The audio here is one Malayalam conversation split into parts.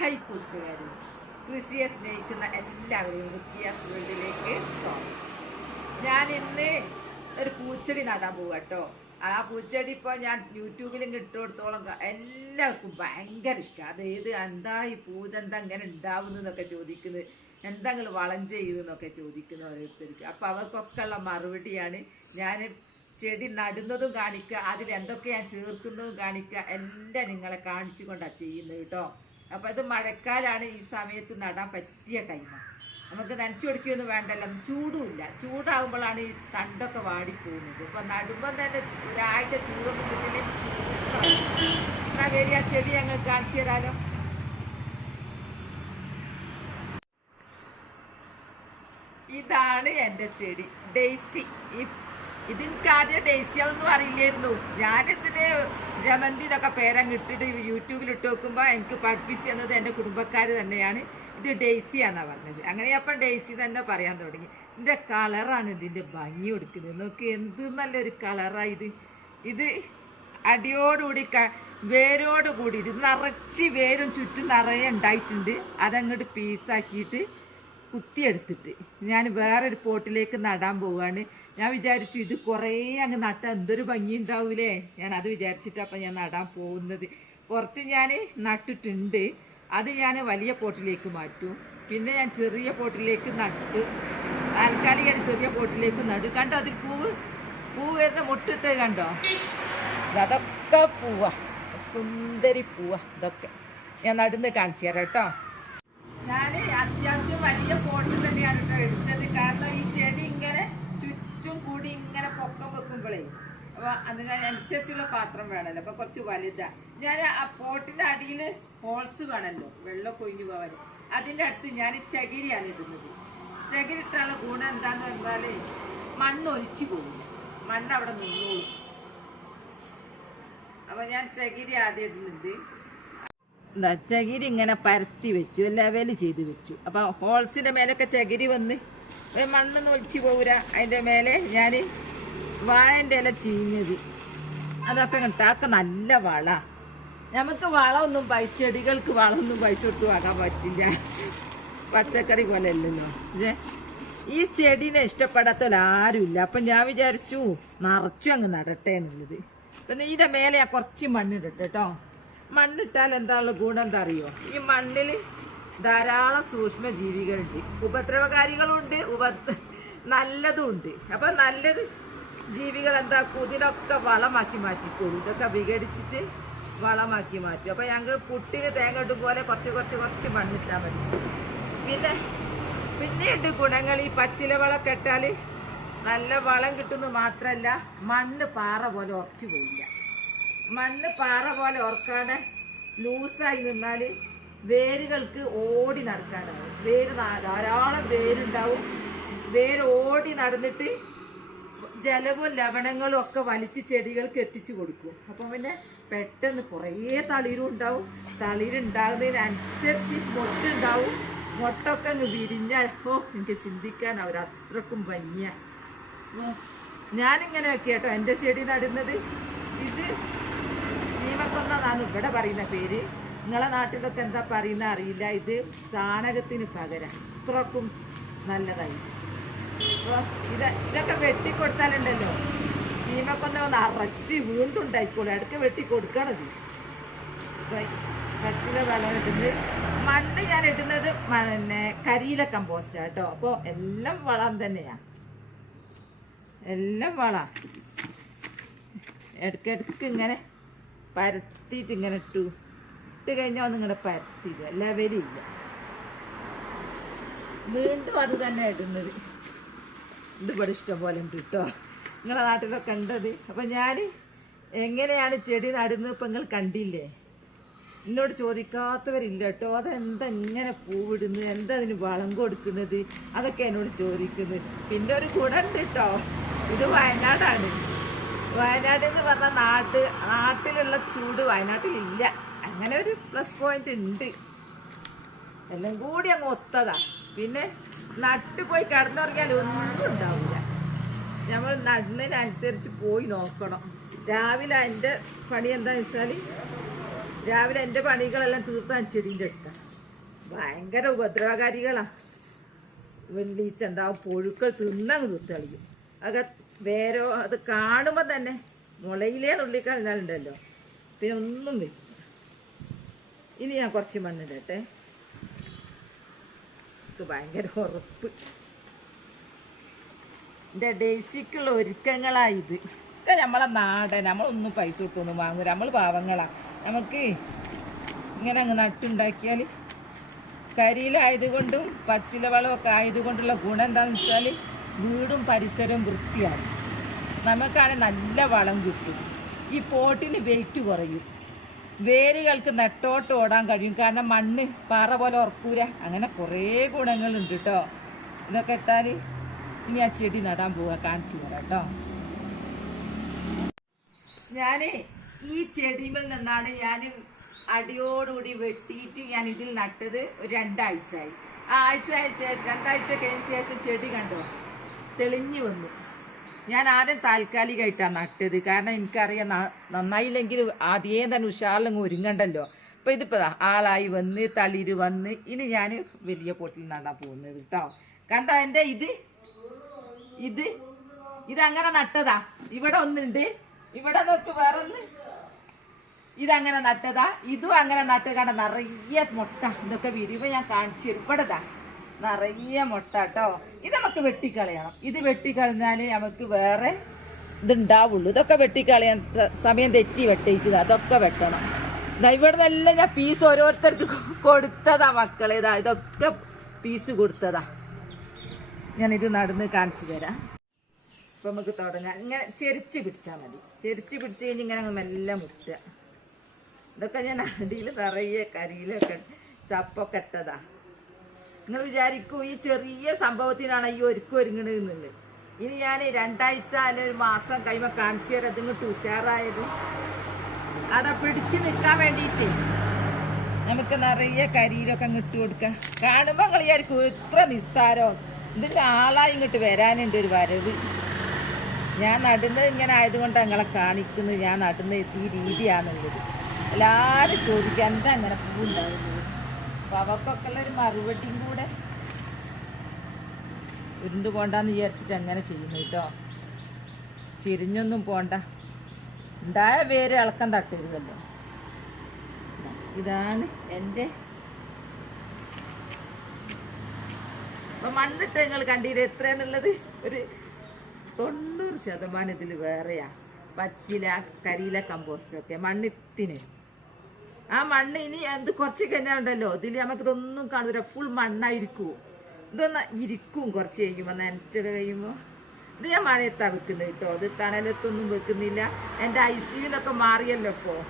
ഹൈ കൂട്ടുകാരി കൃഷിയെ സ്നേഹിക്കുന്ന എല്ലാവരെയും റുക്കിയാസ് വേൾഡിലേക്ക് സ്വാഗതം. ഞാൻ ഇന്ന് ഒരു പൂച്ചെടി നടാൻ പോവുക കേട്ടോ ആ പൂച്ചെടി ഇപ്പോൾ ഞാൻ യൂട്യൂബിലും കിട്ടുന്നിടത്തോളം എല്ലാവർക്കും ഭയങ്കര ഇഷ്ടം. അത് ഏത് എന്താ ഈ പൂതെന്താ ഇങ്ങനെ ഉണ്ടാവുന്നതെന്നൊക്കെ ചോദിക്കുന്നത് എന്താ നിങ്ങൾ വളം ചെയ്യുന്നതെന്നൊക്കെ ചോദിക്കുന്നു ഓരോരുത്തർക്ക്. അപ്പം അവർക്കൊക്കെ ഉള്ള മറുപടിയാണ് ഞാൻ ചെടി നടുന്നതും കാണിക്കുക അതിൽ എന്തൊക്കെ ഞാൻ ചേർക്കുന്നതും കാണിക്കുക എല്ലാം നിങ്ങളെ കാണിച്ചു കൊണ്ടാണ് ചെയ്യുന്നത് കേട്ടോ അപ്പം അത് മഴക്കാലാണ് ഈ സമയത്ത് നടാൻ പറ്റിയ ടൈമാണ് നമുക്ക് നനച്ചു കൊടുക്കുകയൊന്നും വേണ്ടല്ലോ. ചൂടുമില്ല. ചൂടാകുമ്പോഴാണ് ഈ തണ്ടൊക്കെ വാടിപ്പോകുന്നത്. ഇപ്പം നടുമ്പം തന്നെ ഒരാഴ്ച ചൂടൊക്കെ കിട്ടിയില്ലെങ്കിൽ എന്നാ ആ ചെടി ഞങ്ങൾ കാണിച്ചു തരാലോ. ഇതാണ് എന്റെ ചെടി. ഡെയ്സി. ഇതെനിക്ക് ആദ്യം ഡെയ്സി ഒന്നും അറിയില്ലായിരുന്നു. ഞാനിതിന് ജമന്തി എന്നൊക്കെ പേരങ്ങ് ഇട്ടിട്ട് യൂട്യൂബിൽ ഇട്ട് നോക്കുമ്പോൾ എനിക്ക് പഠിപ്പിച്ചു തന്നത് എന്റെ കുടുംബക്കാർ തന്നെയാണ്. ഇത് ഡെയ്സിയാന്നാ പറഞ്ഞത്. അങ്ങനെ അപ്പം ഡെയ്സി തന്നെ പറയാൻ തുടങ്ങി. ഇതിന്റെ കളറാണ് ഇതിന്റെ ഭംഗി കൊടുക്കുന്നത്. നോക്ക് എന്ത് നല്ലൊരു കളറാണ് ഇത്. ഇത് അടിയോടുകൂടി ക- വേരോടുകൂടി ഇത് നിറച്ച് വേരും ചുറ്റും നിറയെ ഉണ്ടായിട്ടുണ്ട്. അതങ്ങോട്ട് പീസാക്കിയിട്ട് കുത്തിയെടുത്തിട്ട്. ഞാൻ വേറൊരു പോട്ടിലേക്ക് നടാൻ പോവാണ്. ഞാൻ വിചാരിച്ചു ഇത് കുറേ അങ്ങ് നട്ടാൽ എന്തൊരു ഭംഗി ഉണ്ടാവൂലേ ഞാൻ അത് വിചാരിച്ചിട്ടപ്പം ഞാൻ നടാൻ പോകുന്നത്. കുറച്ച് ഞാൻ നട്ടിട്ടുണ്ട്. അത് ഞാൻ വലിയ പോട്ടിലേക്ക് മാറ്റും. പിന്നെ ഞാൻ ചെറിയ പോട്ടിലേക്ക് നട്ട്. താൽക്കാലിക ചെറിയ പോട്ടിലേക്ക് നടും. കണ്ടോ അതിൽ പൂവ്? പൂവ് വരുന്ന മുട്ടിട്ട് കണ്ടോ? അതൊക്കെ പൂവാ. സുന്ദരി പൂവാ ഇതൊക്കെ. ഞാൻ നടന്ന് കാണിച്ചു തരാം കേട്ടോ. ഞാൻ അത്യാവശ്യം വലിയ പോട്ട് തന്നെയാണ് കേട്ടോ എടുത്തത്. പൊക്കം വെക്കുമ്പോഴേ അപ്പൊ അതിനനുസരിച്ചുള്ള പാത്രം വേണമല്ലോ അപ്പൊ കുറച്ച് വലുതാ. ഞാൻ ആ പോട്ടിന്റെ അടിയിൽ ഹോൾസ് വേണമല്ലോ വെള്ളം കൊഴിഞ്ഞു പോവാൻ അതിന്റെ അടുത്ത് ഞാൻ ചകിരിയാണ് ഇടുന്നത്. ചകിരി ഇട്ടുള്ള ഗുണം എന്താന്ന് പറഞ്ഞാൽ മണ്ണ് ഒലിച്ചു പോകും. മണ്ണ് അവിടെ നിന്നോളും. അപ്പൊ ഞാൻ ചകിരി ആദ്യം ഇടുന്നുണ്ട്. എന്താ ചകിരി ഇങ്ങനെ പരത്തി വെച്ചു ലെവൽ ചെയ്ത് വെച്ചു. അപ്പൊ ഹോൾസിന്റെ മേലൊക്കെ ചകിരി വന്ന് മണ്ണൊന്നും ഒലിച്ചു പോരാ അതിന്റെ മേലെ ഞാൻ വാഴന്റെ ഇല ചീഞ്ഞത്. അതൊക്കെ അതൊക്കെ നല്ല വള. നമുക്ക് വളമൊന്നും പൈസ ചെടികൾക്ക് വളമൊന്നും പൈസ കൊടുത്ത് വാങ്ങാൻ പറ്റില്ല. പച്ചക്കറി പോലെ അല്ലല്ലോ ഏ ഈ ചെടീനെ ഇഷ്ടപ്പെടാത്തവർ ആരുമില്ല അപ്പം ഞാൻ വിചാരിച്ചു നിറച്ചും അങ്ങ് നടട്ടെ എന്നുള്ളത്. പിന്നെ ഇതിന്റെ മേലെ ഞാൻ കുറച്ച് മണ്ണിടട്ടെ കേട്ടോ മണ്ണിട്ടാൽ എന്താണുള്ള ഗുണം എന്താ അറിയോ ഈ മണ്ണിൽ ധാരാളം സൂക്ഷ്മ ജീവികളുണ്ട് ഉപദ്രവകാരികളുണ്ട് ഉപ നല്ലതും ഉണ്ട്. അപ്പൊ നല്ലത് ജീവികൾ എന്താ കുതിരൊക്കെ വളമാക്കി മാറ്റിക്കോളൂ. ഇതൊക്കെ വിഘടിച്ചിട്ട് വളമാക്കി മാറ്റും. അപ്പൊ ഞങ്ങൾ പുട്ടിന് തേങ്ങ ഇട്ടുപോലെ പോലെ കുറച്ച് കുറച്ച് കുറച്ച് മണ്ണിട്ടാൽ മതി. പിന്നെ പിന്നെയുണ്ട് ഗുണങ്ങൾ ഈ പച്ചില വളമൊക്കെ ഇട്ടാൽ നല്ല വളം കിട്ടുന്നു മാത്രമല്ല മണ്ണ് പാറ പോലെ ഉറച്ചു പോയില്ല മണ്ണ് പാറ പോലെ ഉറക്കാതെ ലൂസായി നിന്നാൽ വേരുകൾക്ക് ഓടി നടക്കാനാവും വേര് ധാരാളം വേരുണ്ടാവും. വേര് ഓടി നടന്നിട്ട് ജലവും ലവണങ്ങളും ഒക്കെ വലിച്ച് ചെടികൾക്ക് എത്തിച്ചു കൊടുക്കും. അപ്പം പിന്നെ പെട്ടെന്ന് കുറേ തളിരും ഉണ്ടാവും. തളിരുണ്ടാകുന്നതിനനുസരിച്ച് മൊട്ടുണ്ടാവും മൊട്ടൊക്കെ അങ്ങ് വിരിഞ്ഞാൽ ഓ എനിക്ക് അവർ അത്രക്കും ഭംഗിയ. ഞാനിങ്ങനെ കേട്ടോ എന്റെ ചെടി നടുന്നത്. ഇത് ജീവക്കൊന്നാണ് ഇവിടെ പറയുന്ന പേര്. നിങ്ങളെ നാട്ടിലൊക്കെ എന്താ പറയുന്ന അറിയില്ല. ഇത് ചാണകത്തിന് പകരം. അത്രക്കും നല്ലതായി അപ്പൊ ഇത് ഇതൊക്കെ വെട്ടി കൊടുത്താലുണ്ടല്ലോ. ചീമക്കൊന്ന ഒന്ന് അറച്ച് വീണ്ടും ഉണ്ടായിക്കോളൂ ഇടയ്ക്ക് വെട്ടി കൊടുക്കണത് കച്ചിലെ വെള്ളം ഇടുന്നത്. മണ്ണ് ഞാൻ ഇടുന്നത് പിന്നെ കരിയില കമ്പോസ്റ്റ് കേട്ടോ. അപ്പോൾ എല്ലാം വളം തന്നെയാ. എല്ലാം വള. ഇടയ്ക്കിടയ്ക്ക് ഇങ്ങനെ പരത്തിയിട്ട് ഇങ്ങനെ ഇട്ടു. ഇട്ട് കഴിഞ്ഞാൽ ഒന്ന് ഇങ്ങനെ പരത്തിയില്ല ലെവലില്ല വീണ്ടും അത് തന്നെ ഇടുന്നത്. ഇത് ഇവിടെ ഇഷ്ടം പോലെ ഉണ്ട് കേട്ടോ നിങ്ങളെ നാട്ടിലൊക്കെ ഉണ്ടത് അപ്പം ഞാൻ എങ്ങനെയാണ് ചെടി നടുന്നത് ഇപ്പം നിങ്ങൾ കണ്ടില്ലേ? എന്നോട് ചോദിക്കാത്തവരില്ല കേട്ടോ അതെന്താ ഇങ്ങനെ പൂവിടുന്നത് എന്താ അതിന് വളം കൊടുക്കുന്നത്? അതൊക്കെ എന്നോട് ചോദിക്കുന്നത്. പിന്നെ ഒരു ഗുണമുണ്ട് കേട്ടോ ഇത് വയനാടാണ്. വയനാട് എന്ന് പറഞ്ഞാൽ നാട്ട് നാട്ടിലുള്ള ചൂട് വയനാട്ടിലില്ല അങ്ങനെ ഒരു പ്ലസ് പോയിന്റ് ഉണ്ട്. എല്ലാം കൂടി അങ്ങ് ഒത്തതാ. പിന്നെ നട്ട് പോയി കിടന്നുറങ്ങിയാൽ ഒന്നും ഉണ്ടാവില്ല നമ്മൾ നടുന്നതിനനുസരിച്ച് പോയി നോക്കണം. രാവിലെ എന്റെ പണി എന്താണെന്ന് വെച്ചാൽ രാവിലെ എന്റെ പണികളെല്ലാം തീർത്താൻ ചെടീന്റെ അടുത്താണ് ഭയങ്കര ഉപദ്രവകാരികളാണ് വെള്ളീച്ച ഉണ്ടാവും പുഴുക്കൾ തിന്നങ്ങ് തീർത്തളിക്കും അതൊക്കെ വേരോ അത് കാണുമ്പോൾ തന്നെ മുളയിലേ നുള്ളിക്കളഞ്ഞാലുണ്ടല്ലോ പിന്നെ ഒന്നും വരും ഇനി ഞാൻ കുറച്ച് മണ്ണിടട്ടെ. എനിക്ക് ഭയങ്കര ഉറപ്പ്. എന്റെ ഡേസിക്കുള്ള ഒരുക്കങ്ങളാണ് ഇത്. ഒക്കെ നമ്മളെ നാടൻ നമ്മളൊന്നും പൈസ കൊടുത്തൊന്നും വാങ്ങൂല. നമ്മൾ പാവങ്ങളാ. നമുക്ക് ഇങ്ങനെ അങ്ങ് നട്ടുണ്ടാക്കിയാൽ കരിയിലായതുകൊണ്ടും പച്ചില വളമൊക്കെ ആയതുകൊണ്ടുള്ള ഗുണം എന്താണെന്ന് വെച്ചാൽ വീടും പരിസരവും വൃത്തിയാണ്. നമുക്കാണെങ്കിൽ നല്ല വളം കിട്ടും. ഈ പോട്ടിന് വെയിറ്റ് കുറയും. വേരുകൾക്ക് നെട്ടോട്ട് ഓടാൻ കഴിയും. കാരണം മണ്ണ് പാറ പോലെ ഉറക്കൂല. അങ്ങനെ കുറേ ഗുണങ്ങളുണ്ട് കേട്ടോ ഇതൊക്കെ ഇട്ടാൽ ഇനി ആ ചെടി നടാൻ പോവാ. കാണിച്ചു തരാം കേട്ടോ ഞാൻ ഈ ചെടിമൽ നിന്നാണ് ഞാൻ അടിയോടുകൂടി വെട്ടിയിട്ട് ഞാൻ ഇതിൽ നട്ടത് ഒരു രണ്ടാഴ്ചയായി. ആ ആഴ്ച ആയ ശേഷം രണ്ടാഴ്ച കഴിഞ്ഞ ശേഷം ചെടി കണ്ടോ? തെളിഞ്ഞു വന്നു. ഞാൻ ആദ്യം താൽക്കാലികമായിട്ടാണ് നട്ടത്. കാരണം എനിക്കറിയാം നന്നായില്ലെങ്കിൽ ആദ്യം തന്നെ ഉഷാറിലങ്ങ് ഒരുങ്ങണ്ടല്ലോ. അപ്പോൾ ഇതിപ്പോ ആളായി വന്ന് തളിര് വന്ന് ഇനി ഞാൻ വലിയ പൊട്ടിൽ നടാൻ പോകുന്നത് കേട്ടോ കണ്ടോ എന്റെ ഇത്? ഇത്? ഇതങ്ങനെ നട്ടതാ. ഇവിടെ ഒന്നുണ്ട്. ഇവിടെ നോക്ക് വേറൊന്ന്. ഇതങ്ങനെ നട്ടതാ. ഇതും അങ്ങനെ നട്ട് കണ്ട നിറയെ മുട്ട. ഇതൊക്കെ വിരിവ് ഞാൻ കാണിച്ചു ഇവിടെതാ. നിറയെ മുട്ട കേട്ടോ. ഇത് നമുക്ക് വെട്ടിക്കളയണം. ഇത് വെട്ടിക്കളഞ്ഞാൽ നമുക്ക് വേറെ ഇതുണ്ടാവുള്ളൂ. ഇതൊക്കെ വെട്ടിക്കളയാൻ സമയം തെറ്റി വെട്ടിക്കുക അതൊക്കെ വെട്ടണം. ഇവിടെ നിന്നെല്ലാം ഞാൻ പീസ് ഓരോരുത്തർക്ക് കൊടുത്തതാ മക്കളെ. ഇതാ ഇതൊക്കെ പീസ് കൊടുത്തതാ. ഞാൻ ഇത് നടന്ന് കാണിച്ചു തരാം. ഇപ്പൊ നമുക്ക് തുടങ്ങാം. ഇങ്ങനെ ചെരിച്ച് പിടിച്ചാൽ മതി. ചെരിച്ച് പിടിച്ച് കഴിഞ്ഞ് ഇങ്ങനെ മെല്ലെ മുട്ടുക. ഇതൊക്കെ ഞാൻ അടിയിൽ നിറയെ കരിയിലൊക്കെ ചപ്പൊക്കെ ഇട്ടതാ. നിങ്ങൾ വിചാരിക്കും ഈ ചെറിയ സംഭവത്തിനാണ് ഈ ഒരുക്കം ഒരുങ്ങണെന്നുള്ളത് ഇനി ഞാൻ രണ്ടാഴ്ച അല്ലെ ഒരു മാസം കഴിയുമ്പോൾ കാണിച്ചു തരാം. ഇതിങ്ങോട്ട് ഉഷാറായത്. അവിടെ പിടിച്ച് നിൽക്കാൻ വേണ്ടിയിട്ട് നമുക്ക് നിറയെ കരിയിലൊക്കെ അങ്ങ് ഇട്ട് കൊടുക്കാം. കാണുമ്പോൾ നിങ്ങൾ വിചാരിക്കും ഇത്ര നിസ്സാരോ. ഇതിന്റെ ആളായി ഇങ്ങോട്ട് വരാനുണ്ട് ഒരു വരവ്. ഞാൻ നടുന്നത് ഇങ്ങനെ ആയതുകൊണ്ട് നിങ്ങളെ കാണിക്കുന്നത്. ഞാൻ നടുന്ന ഈ രീതിയാണുള്ളത് എല്ലാവരും ചോദിക്കാൻ എന്താ അങ്ങനെ പൂവുണ്ടാകുന്നത് അപ്പൊ അവർക്കൊക്കെ ഉള്ള ഒരു മറുപടിയും കൂടെ ഉരുണ്ട് പോണ്ടെന്ന് വിചാരിച്ചിട്ട് അങ്ങനെ ചെയ്യുന്നു കേട്ടോ. ചിരിഞ്ഞൊന്നും പോണ്ട. ഉണ്ടായ പേര് ഇളക്കം തട്ടരുതല്ലോ. ഇതാണ് എന്റെ അപ്പൊ മണ്ണിട്ട് നിങ്ങൾ കണ്ടില്ല എത്രയാന്നുള്ളത്? ഒരു തൊണ്ണൂറ് ശതമാനത്തിൽ വേറെയാ. പച്ചില കരിയില കമ്പോസ്റ്റ് ഒക്കെ മണ്ണിത്തിന്. ആ മണ്ണ് ഇനി എന്ത് കുറച്ച് കഴിഞ്ഞാലുണ്ടല്ലോ ഇതിൽ നമുക്ക് ഇതൊന്നും കാണൂല. ഫുൾ മണ്ണായിരിക്കും. ഇതൊന്ന് ഇരിക്കും കുറച്ച് കഴിയുമ്പോൾ നനച്ചത് കഴിയുമ്പോൾ ഇത് ഞാൻ മഴയത്താ വെക്കുന്നത് കേട്ടോ. ഇത് തണലത്തൊന്നും വെക്കുന്നില്ല. എന്റെ ഐ സി വിലൊക്കെ മാറിയല്ലോ ഇപ്പോൾ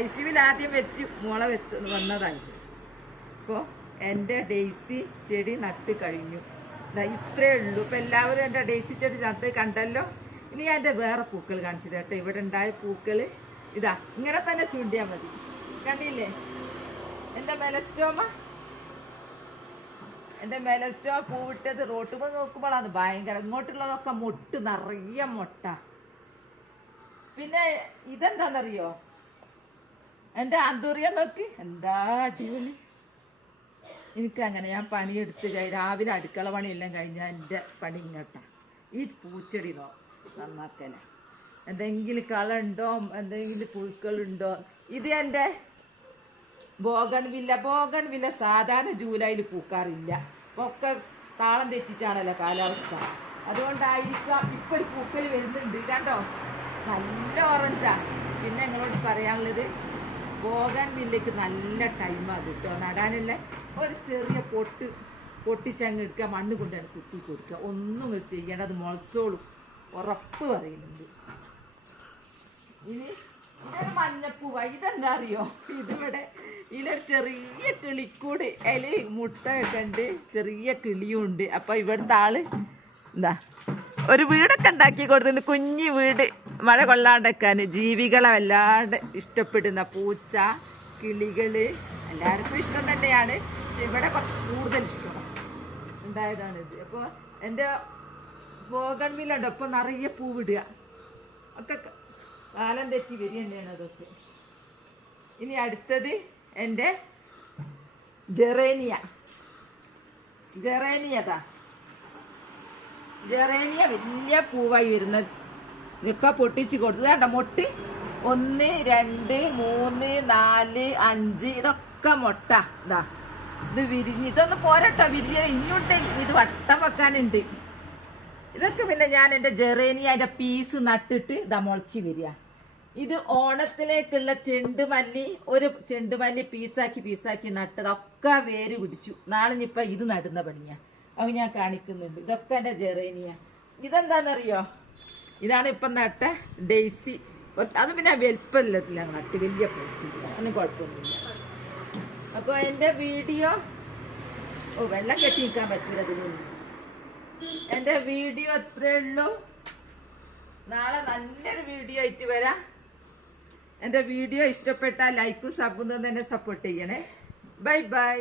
ഐ സി വിൽ ആദ്യം വെച്ച് മുള വെച്ച് വന്നതായിരുന്നു ഇപ്പോൾ എന്റെ ഡെയ്സി ചെടി നട്ട് കഴിഞ്ഞു. ഇത്രേ ഉള്ളൂ. ഇപ്പം എല്ലാവരും എന്റെ ഡെയ്സി ചെടി നട്ട് കണ്ടല്ലോ. ഇനി എന്റെ വേറെ പൂക്കൾ കാണിച്ചു കേട്ടോ. ഇവിടെ ഉണ്ടായ പൂക്കൾ ഇതാ. ഇങ്ങനെ തന്നെ ചൂണ്ടിയാൽ മതി. കണ്ടില്ലേ? എന്റെ മെലസ്റ്റോമ? എന്റെ മെലസ്റ്റോ പൂവിട്ടത് റോട്ടുമ്പോൾ നോക്കുമ്പോഴാണ് ഭയങ്കര ഇങ്ങോട്ടുള്ളതൊക്കെ മുട്ട് നിറയെ മുട്ട. പിന്നെ ഇതെന്താണെന്നറിയോ എന്റെ അന്തൂറിയ നോക്കി. എന്താ അടിപൊളി. എനിക്ക് അങ്ങനെ ഞാൻ പണിയെടുത്ത് രാവിലെ അടുക്കള പണിയെല്ലാം കഴിഞ്ഞാൽ എന്റെ പണി ഇങ്ങോട്ടാ. ഈ പൂച്ചെടി നോ നന്നാക്കല എന്തെങ്കിലും കളുണ്ടോ എന്തെങ്കിലും പുഴുക്കളുണ്ടോ ഇത് എന്റെ ബോഗൺ വില്ല ബോഗൺ വില്ല സാധാരണ ജൂലൈയിൽ പൂക്കാറില്ല. ഒക്കെ താളം തെറ്റിട്ടാണല്ലോ കാലാവസ്ഥ. അതുകൊണ്ടായിരിക്കാം ഇപ്പൊ ഒരു പൂക്കൽ വരുന്നുണ്ട്. കണ്ടോ? നല്ല ഓറഞ്ചാ പിന്നെ നിങ്ങളോട് പറയാനുള്ളത് ബോഗൺ വില്ലയ്ക്ക് നല്ല ടൈമാണ് കിട്ടോ. നടാനുള്ള ഒരു ചെറിയ പൊട്ട് പൊട്ടിച്ചങ്ങ് എടുക്കുക മണ്ണ് കൊണ്ടാണ് കുത്തി കൊടുക്കുക. ഒന്നും ചെയ്യേണ്ടത് മുളച്ചോളും. ഉറപ്പ് പറയുന്നുണ്ട്. ഇനി ഇതൊരു മഞ്ഞപ്പൂവ. ഇതെന്താ അറിയോ ഇതിവിടെ ഇതിലൊരു ചെറിയ കിളിക്കൂട് അതിൽ മുട്ട ഒക്കെ ഉണ്ട്. ചെറിയ കിളിയും ഉണ്ട്. അപ്പൊ ഇവിടുത്തെ ആൾ എന്താ ഒരു വീടൊക്കെ ഉണ്ടാക്കി കൊടുത്തിട്ടുണ്ട്. കുഞ്ഞു വീട്. മഴ കൊള്ളാണ്ടെക്കാൻ ജീവികളെ വല്ലാണ്ട് ഇഷ്ടപ്പെടുന്ന പൂച്ച കിളികൾ എല്ലാവർക്കും ഇഷ്ടം തന്നെയാണ്. ഇവിടെ കുറച്ച് കൂടുതൽ ഇഷ്ടമാണ് ഉണ്ടായതാണ് ഇത്. അപ്പോൾ എന്റെ ബോഗൺവില്ലുണ്ട് അപ്പോൾ നിറയെ പൂവിടുക. ഒക്കെ കാലം തെറ്റി വരി തന്നെയാണ് അതൊക്കെ. ഇനി അടുത്തത് എന്റെ ജെറേനിയ. ജെറേനിയതാ. ജെറേനിയ വലിയ പൂവായി വരുന്ന ഇതൊക്കെ പൊട്ടിച്ച് കൊടുത്തു വേണ്ട മൊട്ട്. ഒന്ന് രണ്ട് മൂന്ന് നാല് അഞ്ച് ഇതൊക്കെ മൊട്ട. ഇതാ ഇത് വിരിഞ്ഞ്. ഇതൊന്ന് പോരട്ടോ വിരിഞ്ഞ. ഇനിയുണ്ട്. ഇത് വട്ടം വെക്കാനുണ്ട്. ഇതൊക്കെ പിന്നെ ഞാൻ എന്റെ ജെറേനിയ അതിന്റെ പീസ് നട്ടിട്ട് ഇതാ മുളച്ച് വരിക. ഇത് ഓണത്തിലേക്കുള്ള ചെണ്ടുമല്ലി ഒരു ചെണ്ടുമല്ലി പീസാക്കി പീസാക്കി നട്ടതൊക്കെ വേര് പിടിച്ചു. നാളെ ഇനിയിപ്പൊ ഇത് നടുന്ന പണിയാ. അത് ഞാൻ കാണിക്കുന്നുണ്ട്. ഇതൊക്കെ എന്റെ ജെറേനിയ. ഇതെന്താണെന്നറിയോ ഇതാണ് ഇപ്പം നട്ട ഡെയ്സി. അത് പിന്നെ വലുപ്പമില്ല നട്ട് വലിയ ഒന്നും കുഴപ്പമൊന്നുമില്ല. അപ്പൊ എന്റെ വീഡിയോ ഓ വെള്ളം കെട്ടി നിൽക്കാൻ പറ്റില്ല അതിനൊന്നും എന്റെ വീഡിയോ അത്രേ ഉള്ളൂ. നാളെ നല്ലൊരു വീഡിയോ ആയിട്ട് വരാം. എന്റെ വീഡിയോ ഇഷ്ടപ്പെട്ടാൽ ലൈക്കും സബും തന്നെ സപ്പോർട്ട് ചെയ്യണേ. Bye bye